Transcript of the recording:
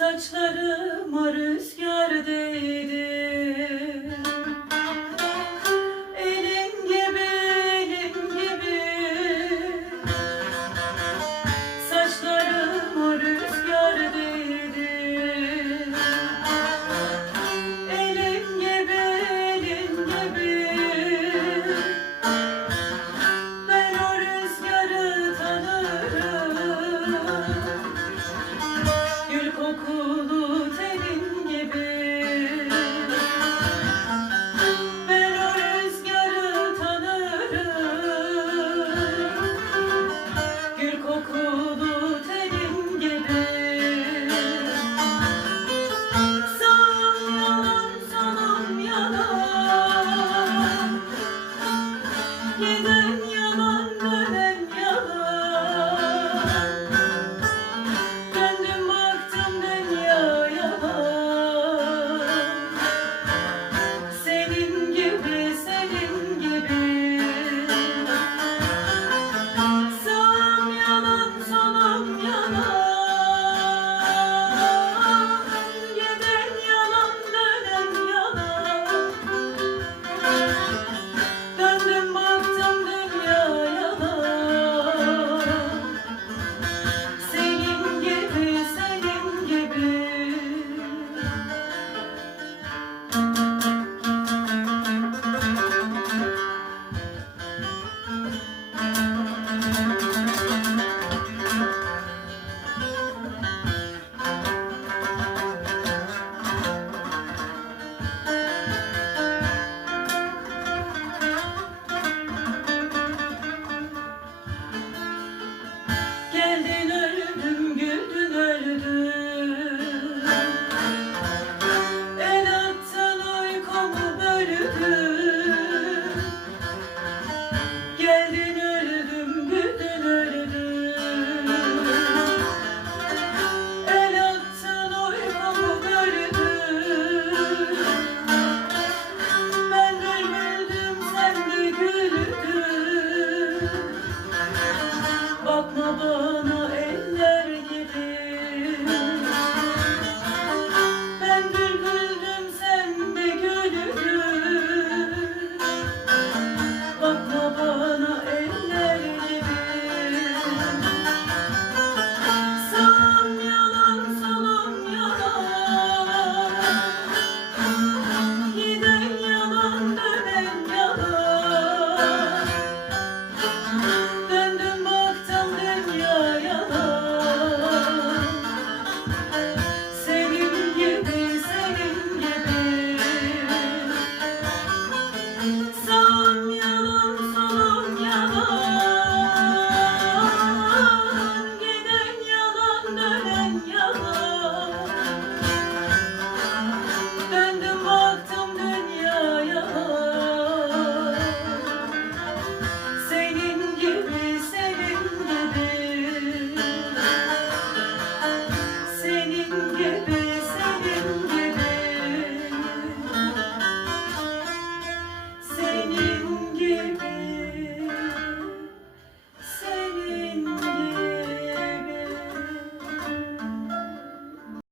Saçlarıma rüzgar